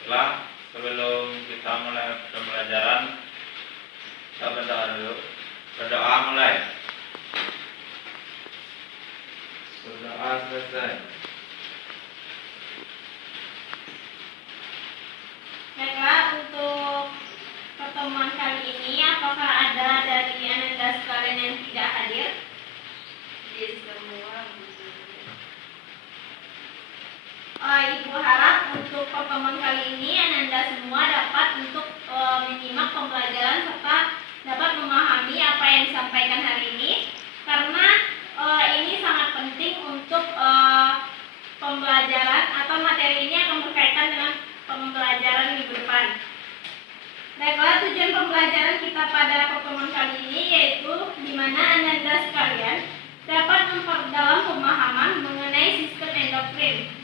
Baiklah, sebelum kita mulai pembelajaran, kita berdoa dulu. Berdoa mulai. Berdoa selesai. Baiklah, untuk pertemuan kali ini, apakah ada dari Ananda sekalian yang tidak hadir? Semua. Ibu harap untuk pertemuan kali ini Ananda semua dapat untuk menyimak pembelajaran serta dapat memahami apa yang disampaikan hari ini, karena ini sangat penting untuk pembelajaran atau materi ini akan berkaitan dengan pembelajaran minggu depan. Baiklah, tujuan pembelajaran kita pada pertemuan kali ini yaitu di mana Ananda sekalian dapat memperdalam pemahaman mengenai sistem endokrin.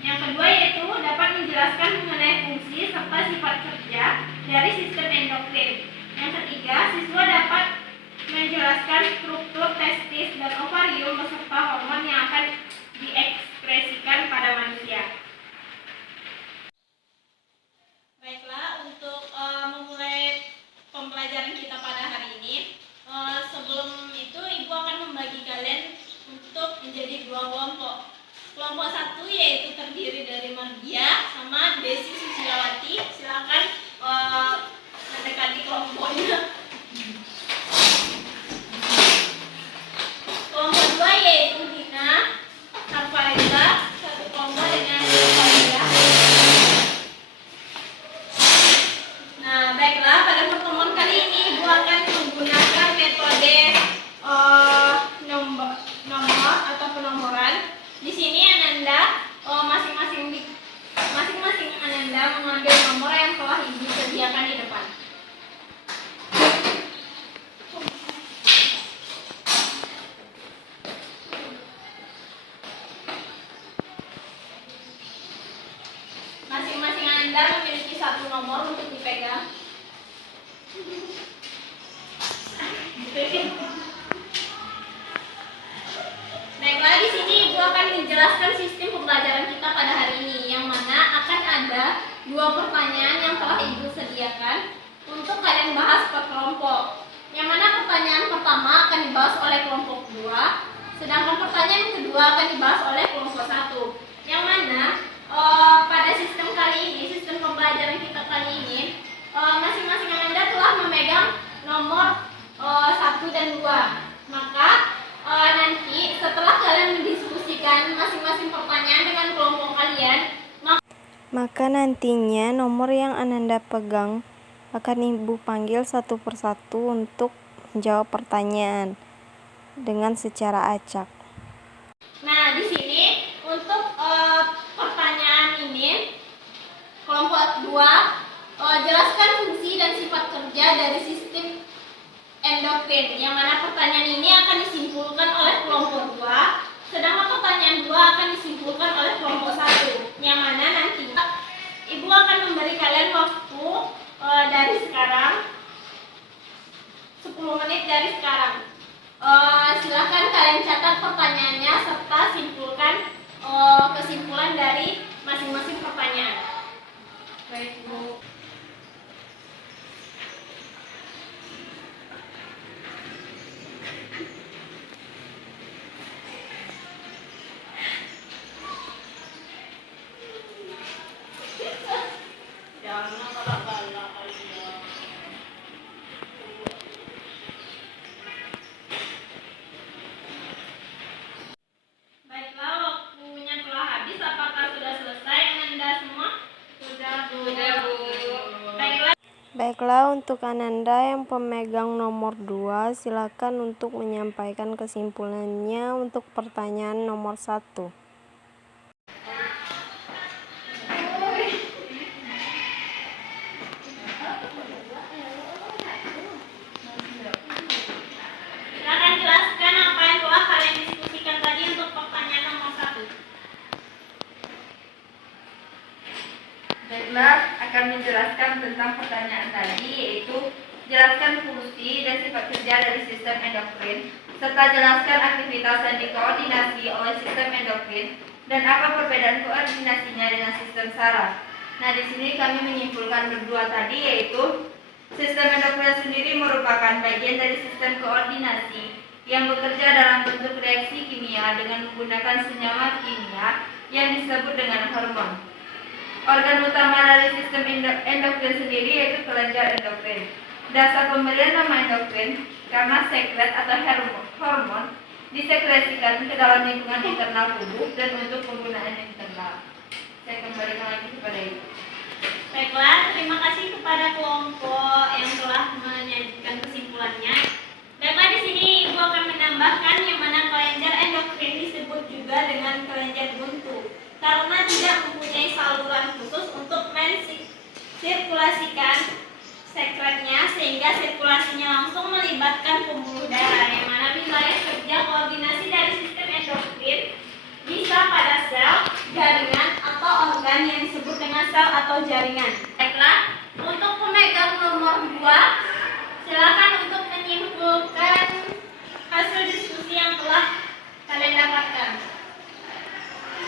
Yang kedua yaitu dapat menjelaskan mengenai fungsi serta sifat kerja dari sistem endokrin. Yang ketiga, siswa dapat menjelaskan struktur testis dan ovarium beserta hormon yang akan diekspresikan pada manusia. Baiklah, untuk memulai pembelajaran kita pada hari ini, sebelum itu Ibu akan membagi kalian untuk menjadi dua kelompok. Kelompok satu yaitu terdiri dari Mardia sama Desi Susilawati. Silakan mendekati kelompoknya. Kelompok dua yaitu Dina Sarfareza, satu kelompok dengan Faida. Nah, baiklah, pada pertemuan kali ini Ibu akan menggunakan metode nomor atau penomoran. Di sini Ananda masing-masing Ananda mengambil nomor yang telah Ibu sediakan di depan. Masing-masing Ananda memiliki satu nomor untuk dipegang. Baiklah, di sini Ibu akan menjelaskan sistem pembelajaran kita pada hari ini, yang mana akan ada dua pertanyaan yang telah Ibu sediakan untuk kalian bahas per kelompok. Yang mana pertanyaan pertama akan dibahas oleh kelompok 2, sedangkan pertanyaan kedua akan dibahas oleh kelompok 1. Yang mana pada sistem kali ini, sistem pembelajaran kita kali ini, masing-masing Anda telah memegang nomor 1 dan 2. Maka nanti setelah kalian mendiskusikan masing-masing pertanyaan dengan kelompok kalian, maka nantinya nomor yang Ananda pegang akan Ibu panggil satu persatu untuk menjawab pertanyaan dengan secara acak. Nah, di sini untuk pertanyaan ini kelompok 2, jelaskan fungsi dan sifat kerja dari sistem endokrin, yang mana pertanyaan ini akan disimpulkan oleh kelompok 2, sedangkan pertanyaan 2 akan disimpulkan oleh kelompok 1, yang mana nanti Ibu akan memberi kalian waktu dari sekarang 10 menit dari sekarang. Silakan kalian catat pertanyaannya serta simpulkan kesimpulan dari masing-masing pertanyaan. Baik, Bu. Baiklah, waktunya telah habis. Apakah sudah selesai Anda semua? Sudah, Bu. Baiklah, untuk Ananda yang pemegang nomor 2, silakan untuk menyampaikan kesimpulannya untuk pertanyaan nomor 1. Silakan jelaskan apa yang telah kalian diskusikan tadi untuk pertanyaan nomor 1. Baiklah, akan menjelaskan tentang pertanyaan tadi, yaitu jelaskan fungsi dan sifat kerja dari sistem endokrin, serta jelaskan aktivitas yang dikoordinasi oleh sistem endokrin Dan apa perbedaan koordinasinya dengan sistem saraf? Nah, di sini kami menyimpulkan berdua tadi, yaitu sistem endokrin sendiri merupakan bagian dari sistem koordinasi yang bekerja dalam bentuk reaksi kimia dengan menggunakan senyawa kimia yang disebut dengan hormon. Organ utama dari sistem endokrin sendiri yaitu kelenjar endokrin. Dasar pemberian nama endokrin karena sekret atau hormon disekresikan ke dalam lingkungan internal tubuh dan untuk penggunaan internal. Saya kembalikan lagi kepada Ibu. Baiklah, terima kasih kepada kelompok yang telah menyajikan kesimpulannya. Baiklah, di sini Ibu akan menambahkan yang mana kelenjar endokrin disebut juga dengan kelenjar buntu karena tidak mempunyai saluran khusus untuk mensirkulasikan sekretnya, sehingga sirkulasinya langsung melibatkan pembuluh darah, yang mana wilayah kerja koordinasi dari sistem endokrin bisa pada sel, jaringan, atau organ yang disebut dengan sel atau jaringan. Baiklah, untuk pemegang nomor 2, silakan untuk menyimpulkan hasil diskusi yang telah kalian dapatkan.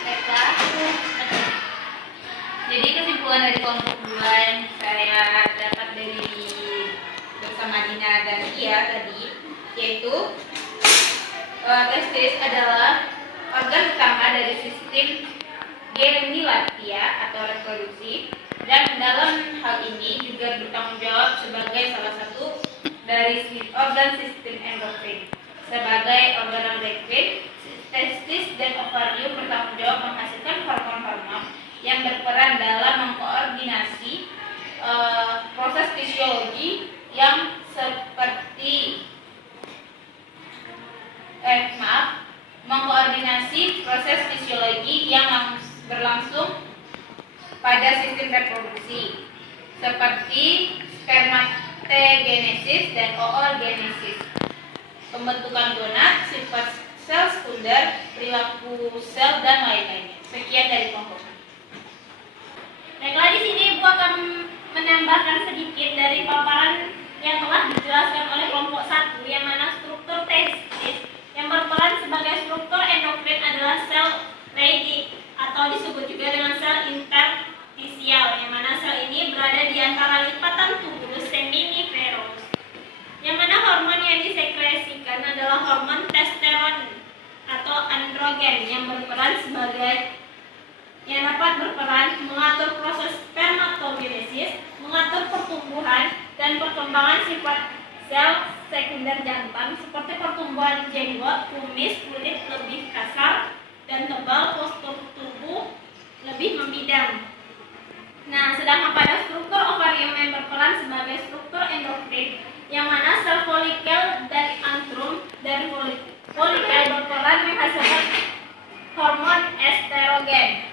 Baiklah. Jadi kesimpulan dari kelompok 2 yang saya dapat dari bersama Dina dan Ia tadi, yaitu testis adalah organ utama dari sistem genilatia atau reproduksi, dan dalam hal ini juga bertanggung jawab sebagai salah satu dari organ sistem endokrin. Sebagai organ endokrin, testis dan ovarium bertanggung jawab menghasilkan hormon-hormon yang berperan dalam mengkoordinasi proses fisiologi yang seperti mengkoordinasi proses fisiologi yang berlangsung pada sistem reproduksi seperti spermatogenesis dan oogenesis, pembentukan gonad, sifat sel sekunder, perilaku sel, dan lain-lainnya. Sekian dari kelompok. Baiklah, di sini Ibu akan menambahkan sedikit dari paparan yang telah dijelaskan oleh kelompok 1, yang mana struktur testis yang berperan sebagai struktur endokrin adalah sel Leydig atau disebut juga dengan sel interstisial, yang mana sel ini berada di antara lipatan tubuh seminiferous. Yang mana hormon yang disekresikan adalah hormon testosteron atau androgen yang dapat berperan mengatur proses spermatogenesis, mengatur pertumbuhan dan perkembangan sifat sel sekunder jantan seperti pertumbuhan jenggot, kumis, kulit lebih kasar dan tebal, postur tubuh lebih membidang. Nah, sedangkan pada struktur ovarium yang berperan sebagai struktur endokrin, yang mana sel folikel dari antrum dan folikel berperan menghasilkan hormon estrogen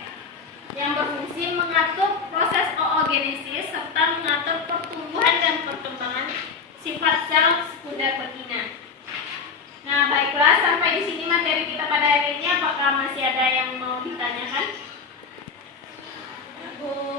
yang berfungsi mengatur proses oogenesis serta mengatur pertumbuhan dan perkembangan sifat sel sekunder betina. Nah, baiklah, sampai di sini materi kita pada hari ini. Apakah masih ada yang mau ditanyakan? Bu.